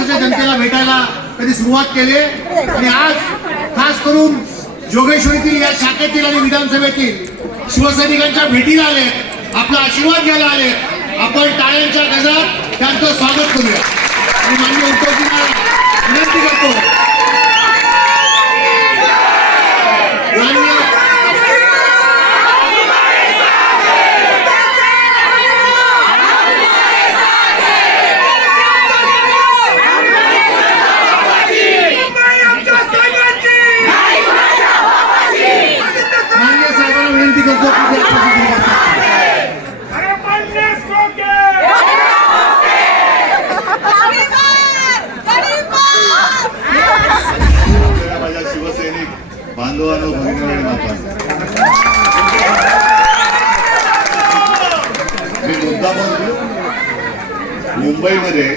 महाराष्ट्राच्या जनतेला भेटायला त्यांनी सुरुवात केली आणि आज खास करून जोगेश्वरीतील या शाखेतील आणि विधानसभेतील शिवसैनिकांच्या भेटीला आले, आपला आशीर्वाद घ्यायला आले. आपण टाळ्यांच्या गजरात त्यांचं स्वागत करूया आणि माननीय उद्धवजींना विनंती करतो बांधवांनो, भगिनी माता, मी मुद्दा मुंबईमध्ये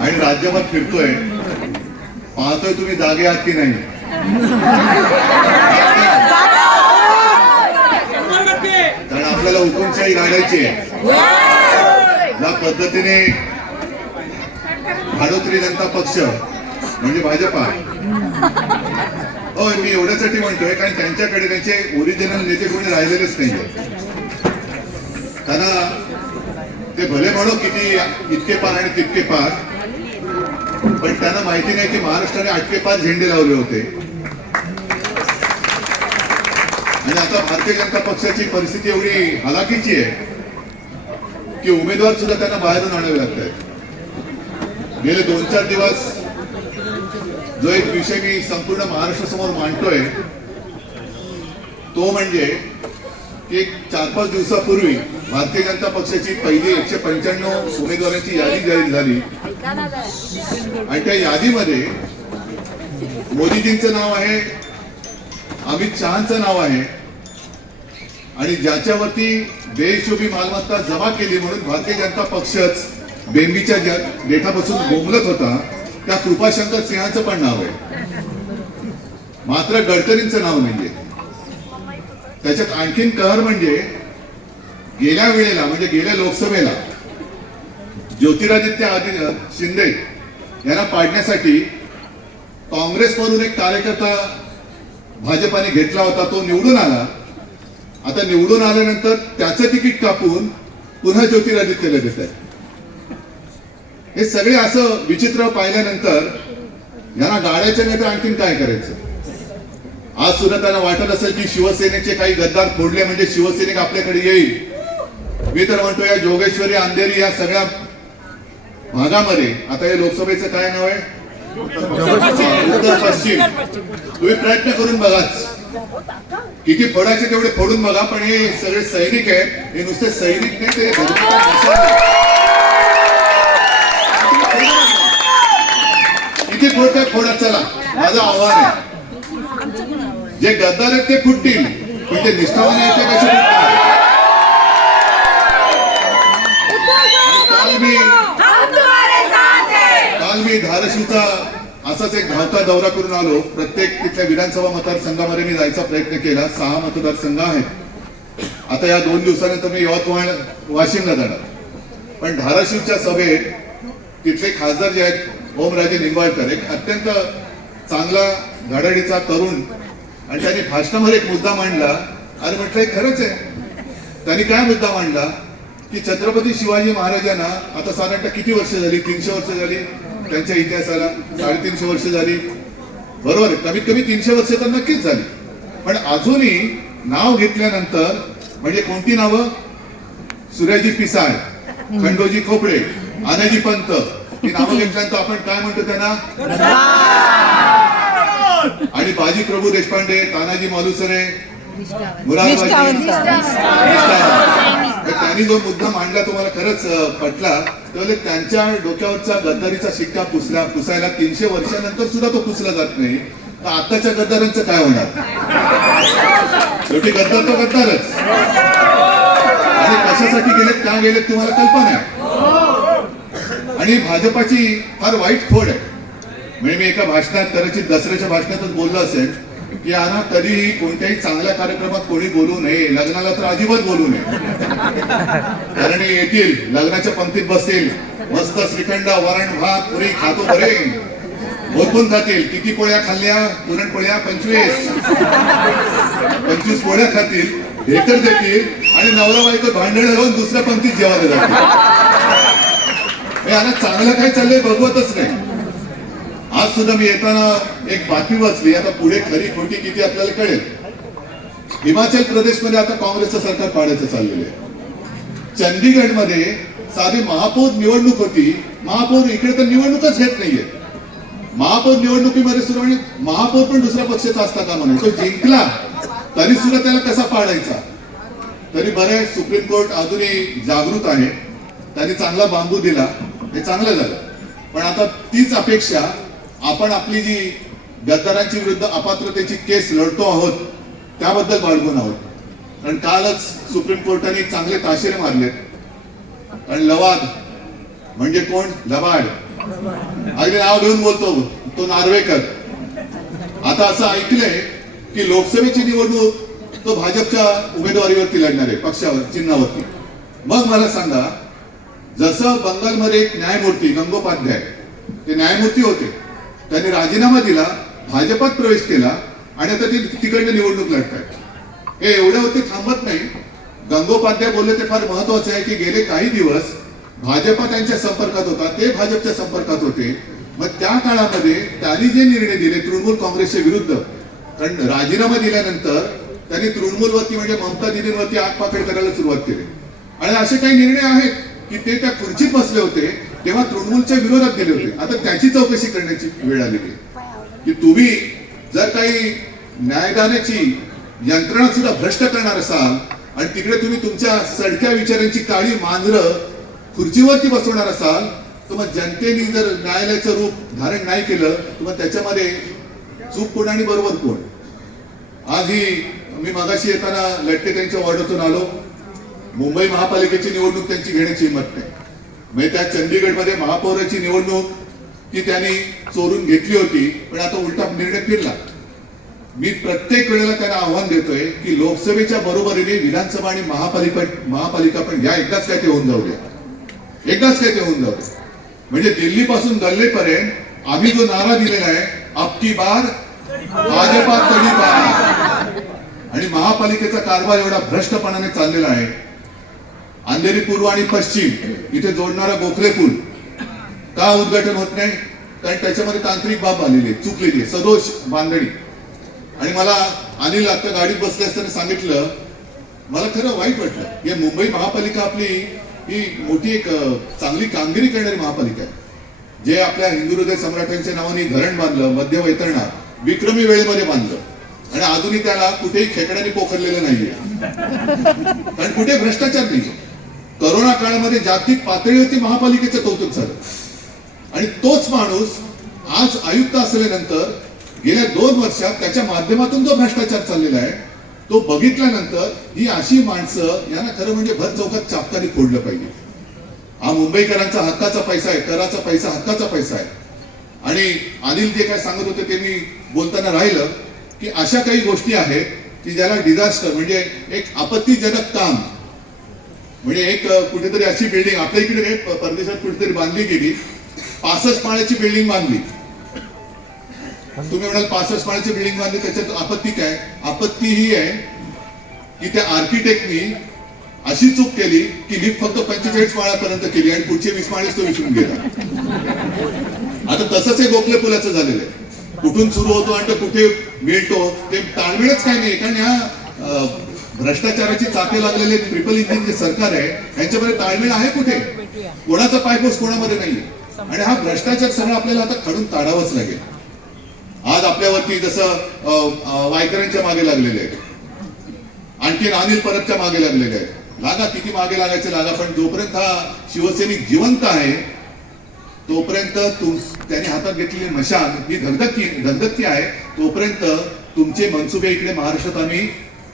आणि राज्यभर फिरतोय, पाहतोय तुम्ही जागे आहात की नाही. कारण आपल्याला हुकुमशाही राहायची आहे. ज्या पद्धतीने भाडोत्री जनता पक्ष म्हणजे भाजपा, मी एवढ्यासाठी म्हणतोय कारण त्यांच्याकडे त्यांचे ओरिजिनल नेते कोणी राहिलेलेच नाहीये. त्यांना ते भले म्हणू किती इतके पार आणि तितके पार, पण त्यांना माहिती नाही की महाराष्ट्राने 8 पार झेंडे लावले होते. आणि आता भारतीय जनता पक्षाची परिस्थिती एवढी हलाखीची आहे की उमेदवार सुद्धा त्यांना बाहेरून आणावे लागत आहेत. गेले 2-4 दिवस जो एक विषय मी संपूर्ण महाराष्ट्रासमोर मांडतोय तो म्हणजे की 4-5 दिवसापूर्वी भारतीय जनता पक्षाची पहिली 195 उमेदवारांची यादी जाहीर झाली आणि त्या यादीमध्ये मोदीजींचं नाव आहे, अमित शहांचं नाव आहे आणि ज्याच्यावरती बेहिशोबी मालमत्ता जमा केली म्हणून भारतीय जनता पक्षच बेंबीच्या देठापासून बोंबलत होता त्या कृपाशंकर सिंहांचं पण नाव आहे, मात्र गडकरींचं नाव नाहीये. त्याच्यात आणखीन कहर म्हणजे गेल्या वेळेला म्हणजे गेल्या लोकसभेला ज्योतिरादित्य शिंदे यांना पाडण्यासाठी काँग्रेसमधून एक कार्यकर्ता भाजपाने घेतला होता, तो निवडून आला. आता निवडून आल्यानंतर त्याचं तिकीट कापून पुन्हा ज्योतिरादित्यला देत आहे. हे सगळे असं विचित्र पाहिल्यानंतर यांना गाड्याच्या नाही तर आणखीन काय करायचं. आज सुद्धा त्यांना वाटत असेल की शिवसेनेचे काही गद्दार फोडले म्हणजे शिवसैनिक आपल्याकडे येईल. मी तर म्हणतो या जोगेश्वरी, अंधेरी या सगळ्या भागामध्ये आता या लोकसभेचं काय नाव आहे, उत्तर पश्चिम, तुम्ही प्रयत्न करून बघाच किती फोडायचे तेवढे फोडून बघा. पण हे सगळे सैनिक आहेत, हे नुसते सैनिक नाही, ते किती फोडतात फोडा. चला, माझं आव्हान आहे, जे गद्दार आहेत ते फुटतील, पण ते निष्ठावान आहेत ते कसे फुटतात. काल मी धाराशिवचा असाच एक धावता दौरा करून आलो. प्रत्येक तिथल्या विधानसभा मतदारसंघामध्ये मी जायचा प्रयत्न केला. 6 मतदारसंघ आहेत. आता या 2 दिवसानंतर मी यवतमाळ, वाशिमला जाणार. पण धाराशिवच्या सभेत तिथले खासदार जे आहेत ओमराजे निंबाळकर, एक अत्यंत चांगला धडाडीचा तरुण, आणि त्यांनी भाषणामध्ये एक मुद्दा मांडला. अरे म्हटलं खरंच आहे. त्यांनी काय मुद्दा मांडला की छत्रपती शिवाजी महाराजांना आता साधारणतः किती वर्ष झाली, 300 वर्ष झाली त्यांच्या इतिहासाला, 350 वर्ष झाली, बरोबर आहे, कमीत कमी 300 वर्ष तर नक्कीच झाली. पण अजूनही नाव घेतल्यानंतर म्हणजे कोणती नावं, सूर्याजी पिसाळ, खंडोजी खोपडे, आनाजी पंत, ही नावं घेतल्यानंतर आपण काय म्हणतो त्यांना, आणि बाजी प्रभू देशपांडे, तानाजी मालुसरे, त्यांनी जो मुद्दा मांडला तुम्हाला खरंच पटला. त्यामुळे त्यांच्या डोक्यावरचा गद्दारीचा शिक्का पुसायला 300 वर्षानंतर सुद्धा तो पुसला जात नाही. तर आताच्या गद्दारांचं काय होणार. शेवटी गद्दार तो गद्दारच. आणि कशासाठी गेलेत, का गेलेत तुम्हाला कल्पना आहे. आणि भाजपाची फार वाईट खोड आहे. म्हणजे मी एका भाषणात, कदाचित दसऱ्याच्या भाषणातच बोललो असेल की यांना कधीही कोणत्याही चांगल्या कार्यक्रमात कोणी बोलू नये, लग्नाला तर अजिबात बोलू नये. कारण येतील, लग्नाच्या पंक्तीत बसतील मस्त श्रीखंड वरण भात पुरी खातो बरे, भरपूर खातील. किती पोळ्या खाल्ल्या? पुरणपोळ्या 25 पोळ्या खातील, ढेकर देतील आणि नवरा बायको भांडण लावून दुसऱ्या पंक्तीत जेवायला जातील. यांना चांगलं काय चाललंय बघवतच नाही. आज सुद्धा मी येताना एक बातमी वाचली, आता पुढे खरी खोटी किती आपल्याला कळेल. हिमाचल प्रदेशमध्ये आता काँग्रेसचं सरकार पाडायचं चाललेलं आहे. चंदीगडमध्ये साधी महापौर निवडणूक होती, महापौर इकडे तर निवडणूकच घेत नाहीये. महापौर निवडणुकीमध्ये सुद्धा म्हणजे महापौर पण दुसऱ्या पक्षाचा असता का म्हणे, तो जिंकला तरी सुद्धा त्याला कसा पाडायचा. तरी बरं, सुप्रीम कोर्ट अजूनही जागृत आहे, त्यांनी चांगला बांबू दिला, हे चांगलं झालं. पण आता तीच अपेक्षा आपण आपली जी गद्दारांची विरुद्ध अपात्रतेची केस लढतो आहोत त्याबद्दल बाळगून आहोत. कारण कालच सुप्रीम कोर्टाने चांगले ताशेरे मारलेत. आणि लवाद म्हणजे कोण? लबाड. अगदी नाव घेऊन बोलतो तो नार्वेकर. आता असं ऐकलंय की लोकसभेची निवडणूक तो भाजपच्या उमेदवारीवरती लढणार आहे, पक्षावर, चिन्हावरती. मग मला सांगा, जसं बंगालमध्ये एक न्यायमूर्ती गंगोपाध्याय, ते न्यायमूर्ती होते, त्यांनी राजीनामा दिला, भाजपात प्रवेश केला आणि आता ते तिकडनं निवडणूक लढतायत. हे एवढ्यावरती थांबत नाही. गंगोपाध्याय बोलले ते फार महत्वाचे आहे की गेले काही दिवस भाजपा त्यांच्या संपर्कात होता, ते भाजपच्या संपर्कात होते. मग त्या काळामध्ये त्यांनी जे निर्णय दिले तृणमूल काँग्रेसच्या विरुद्ध, कारण राजीनामा दिल्यानंतर त्यांनी तृणमूलवरती म्हणजे ममता दिदींवरती आगपाखड करायला सुरुवात केली. आणि असे काही निर्णय आहेत की ते त्या खुर्चीत बसले होते तेव्हा तृणमूलच्या विरोधात गेले होते. आता त्याची चौकशी करण्याची वेळ आलेली की तुम्ही जर काही न्यायदानाची यंत्रणा सुद्धा भ्रष्ट करणार असाल आणि तिकडे तुम्ही तुमच्या सडक्या विचारांची काळी मांजरं खुर्चीवरती बसवणार असाल, तर मग जनतेने जर न्यायालयाचं रूप धारण नाही केलं तर मग त्याच्यामध्ये चूक कोण आणि बरोबर कोण? आज ही मी मगाशी येताना लट्टे त्यांच्या वॉर्डातून आलो. मुंबई महापालिकेची निवडणूक त्यांची घेण्याची हिंमत नाही. म्हणजे त्या चंदीगडमध्ये महापौराची निवडणूक ती त्यांनी चोरून घेतली होती, पण आता उलटा निर्णय फिरला. मी प्रत्येक वेळेला त्यांना आव्हान देतोय की लोकसभेच्या बरोबरीने विधानसभा आणि महापालिका पण घ्या, एकदाच काय ते होऊन जाऊ द्या, एकदाच काय ते होऊन जाऊ द्या. म्हणजे दिल्लीपासून गल्लेपर्यंत आम्ही जो नारा दिलेला आहे, अबकी बार भाजपा तडी बार. आणि महापालिकेचा कारभार एवढा भ्रष्टपणाने चाललेला आहे. अंधेरी पूर्व आणि पश्चिम इथे जोडणारा गोखले पूल का उद्घाटन होत नाही? कारण त्याच्यामध्ये तांत्रिक बाब आलेली आहे, चुकलेली आहे, सदोष बांधणी. आणि मला अनिल आता गाडीत बसले असताना सांगितलं, मला खरं वाईट वाटलं. हे मुंबई महापालिका आपली ही मोठी एक चांगली कामगिरी करणारी महापालिका आहे. जे आपल्या हिंदू हृदय सम्राटांच्या नावाने धरण बांधलं, मध्य वैतरणा विक्रमी वेळेमध्ये बांधलं आणि अजूनही त्याला कुठेही खेकड्याने पोखरलेलं नाहीये, कारण कुठे भ्रष्टाचार नाही. करोना काळामध्ये जागतिक पातळीवरती महापालिकेचं कौतुक झालं आणि तोच माणूस आज आयुक्त असल्यानंतर गेल्या 2 वर्षात त्याच्या माध्यमातून जो भ्रष्टाचार चाललेला आहे तो बघितल्यानंतर ही अशी माणसं यांना खरं म्हणजे भर चौकात चापकाने फोडलं पाहिजे. हा मुंबईकरांचा हक्काचा पैसा आहे, कराचा पैसा हक्काचा पैसा आहे. आणि अनिल जे काय सांगत होते ते मी बोलताना राहिलं की अशा काही गोष्टी आहेत की ज्याला डिझास्टर म्हणजे एक आपत्तीजनक काम, म्हणजे एक कुठेतरी अशी बिल्डिंग आपल्या इकडे परदेशात कुठेतरी बांधली गेली, 65 माळ्याची बिल्डिंग बांधली. तुम्ही म्हणाल 65 माळ्याची बिल्डिंग बांधली, त्याच्यात आपत्ती काय? आपत्ती ही आहे की त्या आर्किटेक्टनी अशी चूक केली की लिफ्ट फक्त 45 माळ्यापर्यंत केली आणि पुढचे 20 माळेच तो विसरून गेला. आता तसंच हे गोखले पुलाचं झालेलं आहे. कुठून सुरू होतो आणि कुठे मिळतो ते ताळमेळच काय नाही. कारण ह्या भ्रष्टाचाराची चाके लागलेले ट्रिपल इंजिन जे सरकार आहे यांच्यामध्ये ताळमेळ आहे कुठे? कोणाचा पायपोस कोणामध्ये नाहीये. आणि हा भ्रष्टाचार सगळं आपल्याला आता खडून काढावंच लागेल. आज आपल्यावरती जसं वायकरांच्या मागे लागलेले आहे, आणखीन अनिल परबच्या मागे लागलेले आहे. लागा, किती मागे लागायचे लागा, पण जोपर्यंत हा शिवसैनिक जिवंत आहे तोपर्यंत त्याने हातात घेतलेली मशाल ही धगधगती आहे. तोपर्यंत तुमचे मनसुबे इकडे महाराष्ट्रात आम्ही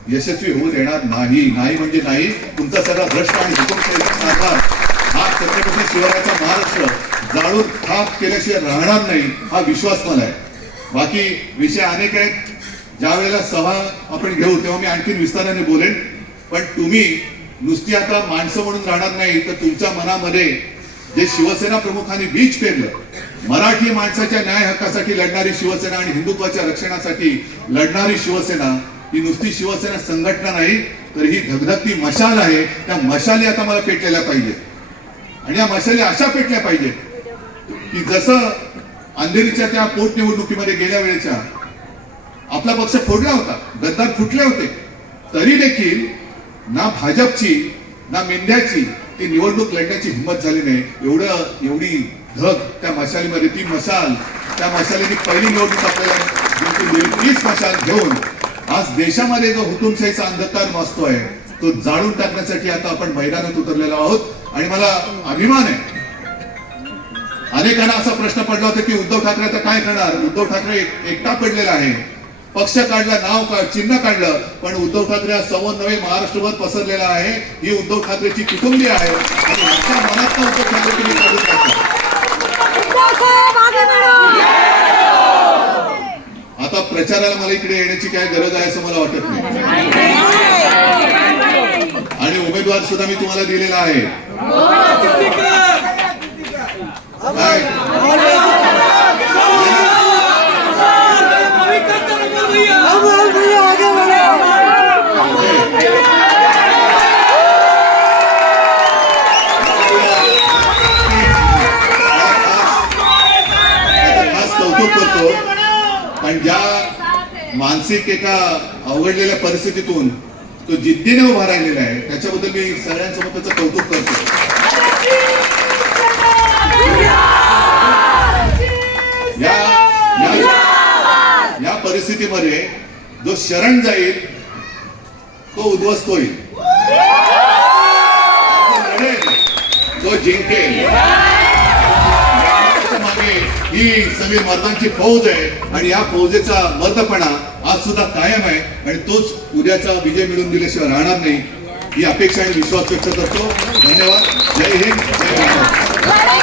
यशस्वी होऊ देणार नाही. नाही म्हणजे नाही. तुमचा सगळा भ्रष्ट आणि हुकुमशाहीचा कारभार हा छत्रपती शिवरायाचा महाराष्ट्र जाळून खाक केल्याशिवाय राहणार नाही, हा विश्वास मला आहे. बाकी विषय अनेक आहेत. ज्या वेळेला सभा आपण घेऊ तेव्हा मी आणखीन विस्ताराने बोलेन. पण तुम्ही नुसती आता माणसं म्हणून राहणार नाही, तर तुमच्या मनामध्ये जे शिवसेना प्रमुखांनी बीज पेरलं, मराठी माणसाच्या न्याय हक्कासाठी लढणारी शिवसेना आणि हिंदुत्वाच्या रक्षणासाठी लढणारी शिवसेना ही नुसती शिवसेना संघटना नाही, तर ही धगधगती मशाल आहे. त्या मशाली आता मला पेटलेल्या पाहिजे आणि या मशाली अशा पेटल्या पाहिजे की जसं अंधेरीच्या त्या पोटनिवडणुकीमध्ये गेल्या वेळेच्या आपला पक्ष फोडला होता, गद्दार फुटले होते, तरी देखील ना भाजपची ना मेंढ्याची ती निवडणूक लढण्याची हिंमत झाली नाही. एवढी धग त्या मशालीमध्ये, ती मशाल, त्या मशालीने पहिली निवडणूक आपल्याला जिंकून दिली. तीच मशाल घेऊन आज देशामध्ये जो हुकुमशाहीचा अंधकार मासतोय तो जाळून टाकण्यासाठी आता आपण मैदानात उतरलेलो आहोत. आणि मला अभिमान आहे, अनेकांना असा प्रश्न पडला होता की उद्धव ठाकरे आता काय करणार. उद्धव ठाकरे एकटा पडलेला आहे, पक्ष काढला, नाव चिन्ह काढलं, पण उद्धव ठाकरे आज नवे महाराष्ट्रभर पसरलेला आहे. ही उद्धव ठाकरेची कुटुंबीय आहे आणि यांच्या मनात उद्धव ठाकरे तुम्ही काढून टाकता. आता प्रचाराला मला इकडे येण्याची काय गरज आहे असं मला वाटत नाही. आणि उमेदवार सुद्धा मी तुम्हाला दिलेला आहे. काय? कौतुक करतो, पण ज्या मानसिक एका अवघडलेल्या परिस्थितीतून तो जिद्दीने उभा राहिलेला आहे त्याच्याबद्दल मी सगळ्यांसमोर त्याचं कौतुक करतो. या परिस्थितीमध्ये जो शरण जाईल तो उद्ध्वस्त होईल, जो जिंकेल. ही सगळी मर्दांची फौज आहे आणि या फौजेचा मर्दपणा आज सुद्धा कायम आहे आणि तोच उद्याचा विजय मिळवून दिल्याशिवाय राहणार नाही ही अपेक्षा आणि विश्वास व्यक्त करतो. धन्यवाद. जय हिंद, जय महाराष्ट्र.